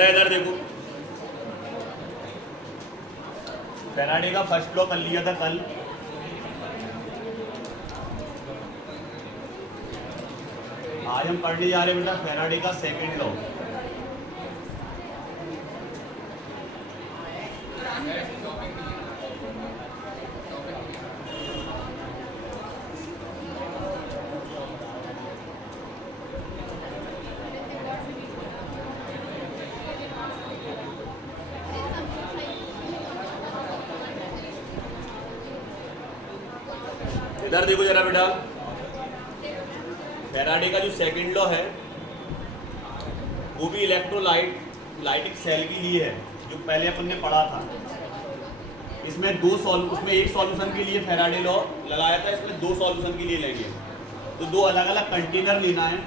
बेटा इधर देखो, फैराडे का फर्स्ट लॉ कर लिया था कल। आज हम पढ़ने जा रहे हैं बेटा फैराडे का सेकंड लॉ। इधर देखो जरा बेटा, फैराडे का जो सेकंड लॉ है वो भी इलेक्ट्रोलाइटिक सेल के लिए है, जो पहले अपन ने पढ़ा था। इसमें उसमें एक सॉल्यूशन के लिए फैराडे लॉ लगाया था, इसमें 2 सॉल्यूशन के लिए लेंगे। तो 2 अलग अलग कंटेनर लेना है।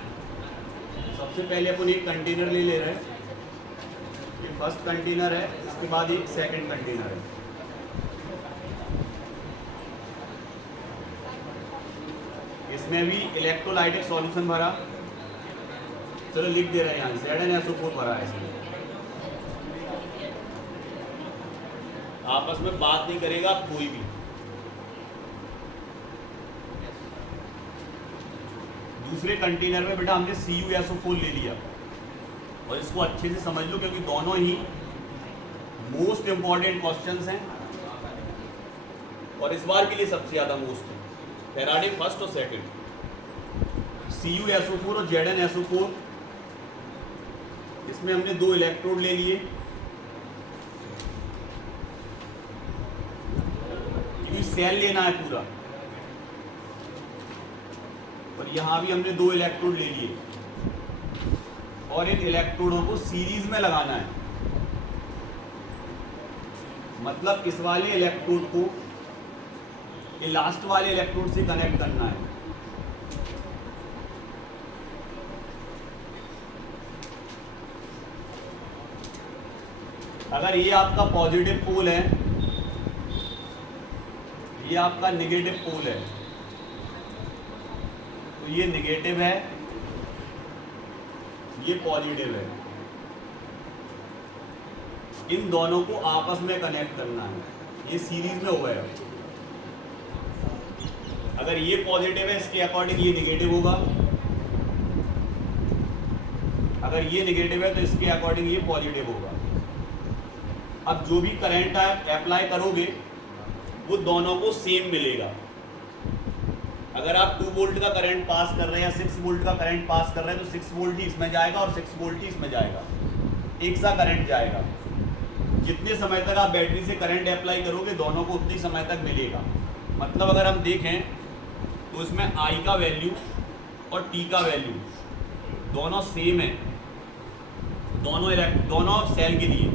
सबसे पहले अपन एक कंटेनर ले रहे हैं, ये फर्स्ट कंटेनर है, इसके बाद एक सेकंड कंटेनर है। इसमें भी इलेक्ट्रोलाइटिक सॉल्यूशन भरा, चलो लिख दे रहे हैं यहाँ ZnSO4 भरा है। इसमें आपस में बात नहीं करेगा कोई भी। दूसरे कंटेनर में बेटा हमने CuSO4 ले लिया, और इसको अच्छे से समझ लो क्योंकि दोनों ही मोस्ट इंपॉर्टेंट क्वेश्चंस हैं, और इस बार के लिए सबसे ज्यादा मोस्ट है फैराडे फर्स्ट और सेकंड। CuSO4 और ZnSO4, इसमें हमने 2 इलेक्ट्रोड ले लिए। ये सेल लेना है पूरा, और यहां भी हमने 2 इलेक्ट्रोड ले लिए, और इन इलेक्ट्रोडों को सीरीज में लगाना है। मतलब इस वाले इलेक्ट्रोड को ये लास्ट वाले इलेक्ट्रोड से कनेक्ट करना है। अगर ये आपका पॉजिटिव पोल है, ये आपका नेगेटिव पोल है, तो ये नेगेटिव है, ये पॉजिटिव है। इन दोनों को आपस में कनेक्ट करना है, ये सीरीज में हो गया। अगर ये पॉजिटिव है इसके अकॉर्डिंग ये नेगेटिव होगा, अगर ये नेगेटिव है तो इसके अकॉर्डिंग ये पॉजिटिव होगा। अब जो भी करंट आप अप्लाई करोगे वो दोनों को सेम मिलेगा। अगर आप 2 वोल्ट का करंट पास कर रहे हैं या 6 वोल्ट का करंट पास कर रहे हैं तो 6 वोल्ट ही इसमें जाएगा और 6 वोल्ट ही इसमें जाएगा, एक सा करंट जाएगा। जितने समय तक आप बैटरी से करंट अप्लाई करोगे दोनों को उतनी समय तक मिलेगा। मतलब अगर हम देखें तो इसमें I का वैल्यू और T का वैल्यू दोनों सेम है, दोनों सेल के लिए,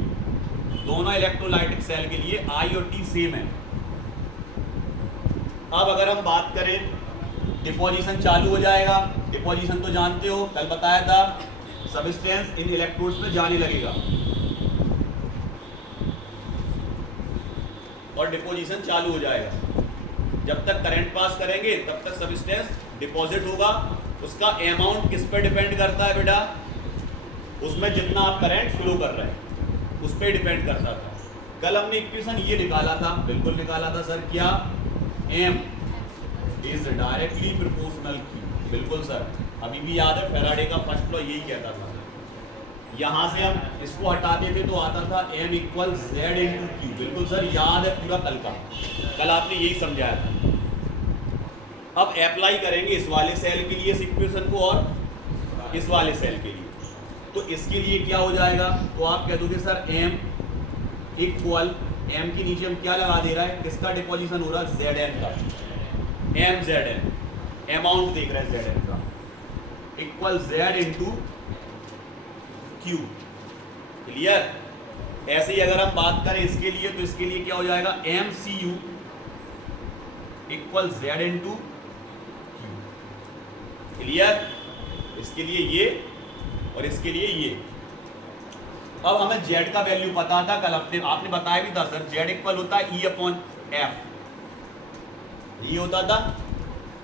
दोनों इलेक्ट्रोलाइटिक सेल के लिए I और T सेम है। अब अगर हम बात करें, डिपोजिशन चालू हो जाएगा। डिपोजिशन तो जानते हो, कल बताया था, सब्सटेंस इन इलेक्ट्रोड्स में जाने लगेगा और डिपोजिशन चालू हो जाएगा। जब तक करंट पास करेंगे तब तक सब्सटेंस डिपॉजिट होगा। उसका अमाउंट किस पे डिपेंड करता है बेटा? उसमें जितना आप करंट फ्लो कर रहे हैं उस पर डिपेंड करता था। कल हमने इक्वेशन ये निकाला था, बिल्कुल निकाला था सर, क्या? M is directly proportional Q। बिल्कुल सर, अभी भी याद है फैराडे का फर्स्ट लॉ यही कहता था। यहाँ से हम इसको हटाते थे तो आता था M equal Z into Q। बिल्कुल सर, याद है पूरा कल का, कल आपने यही समझाया था। अब अप्लाई करेंगे इस वाले सेल के लिए इस इक्वेशन को और इस वाले सेल के लिए, तो इसके लिए क्या हो जाएगा? तो आप कह दोगे सर M इक्वल, M के नीचे हम क्या लगा दे रहा है, किसका डिपोजिशन हो रहा है? Zn का। MZn, अमाउंट देख रहे हैं Zn का, equal Z into Q। Clear? ऐसे ही अगर हम बात करें इसके लिए तो इसके लिए क्या हो जाएगा? MCU equal Z into Q। Clear? इसके लिए ये और इसके लिए ये। अब हमें Z का वैल्यू पता था, कल आपने बताया भी था सर, Z इक्वल होता है E अपॉन F, ये होता था।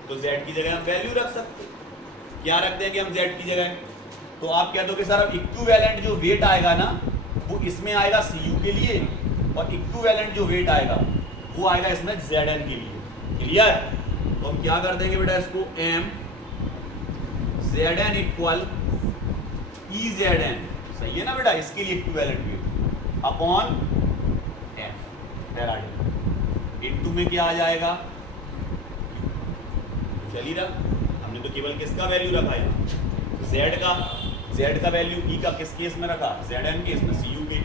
तो Z की जगह हम वैल्यू रख सकते, क्या रख देंगे हम Z की जगह? तो आप कह दो कि सर अब इक्विवेलेंट जो वेट आएगा ना वो इसमें आएगा Cu के लिए, और इक्विवेलेंट जो वेट आएगा वो आएगा इसमें Zn के लिए। क्लियर? तो हम क्या कर देंगे बेटा, इसको m Zn इक्वल EZn, सही है ना बेटा, इसके लिए equivalent weight upon m Faraday into में क्या आ जाएगा, चल ही रहा, हमने तो केवल किसका वैल्यू रखा है, Z का वैल्यू E का किस केस में रखा, Zn केस में, Cu के।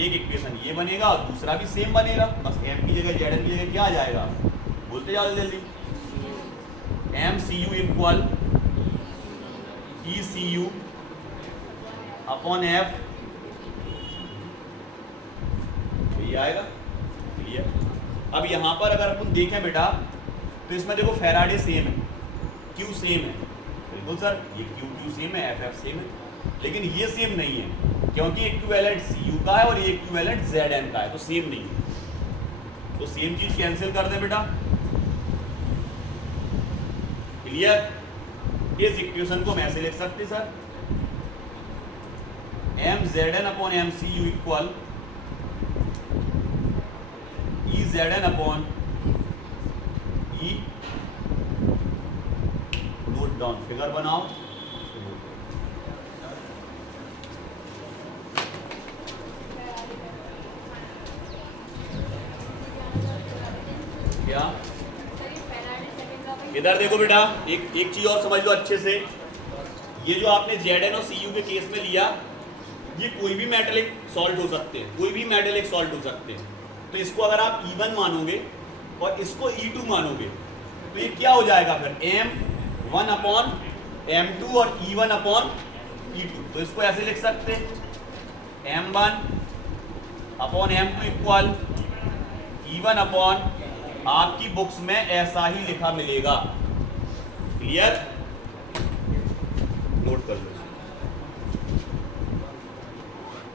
एक इक्वेशन ये बनेगा और दूसरा भी सेम बनेगा, बस m की जगह Zn की जगह क्या आ जाएगा, बोलते जाओ जल्दी, MCu equal ECU upon F, ये आएगा। क्लियर? अब यहाँ पर अगर अपन देखें बेटा तो इसमें देखो फैराडे सेम है, Q सेम है, बिल्कुल सर, ये Q सेम है, FF सेम है, लेकिन ये सेम नहीं है क्योंकि इक्विवेलेंट Cu का है और ये इक्विवेलेंट Zn का है, तो सेम नहीं है, तो सेम चीज कैंसिल कर दे बेटा। क्लियर? इस इक्वेशन को हम ऐसे लिख सकते sir, mZn upon MCu equal EZn upon E, note down, figure बनाओ, क्या इधर देखो बेटा, एक चीज और समझ लो अच्छे से, ये जो आपने Zn और Cu के केस में लिया, ये कोई भी मेटेलिक सॉल्ट हो सकते हैं, कोई भी मेटेलिक सॉल्ट हो सकते हैं, तो इसको अगर आप E1 मानोगे और इसको E2 मानोगे तो ये क्या हो जाएगा फिर, M1 अपॉन M2 और E1 अपॉन E2, तो इसको ऐसे लिख सकते हैं M1 upon M2 equal E1 upon, आपकी बुक्स में ऐसा ही लिखा मिलेगा। क्लियर? नोट कर लो।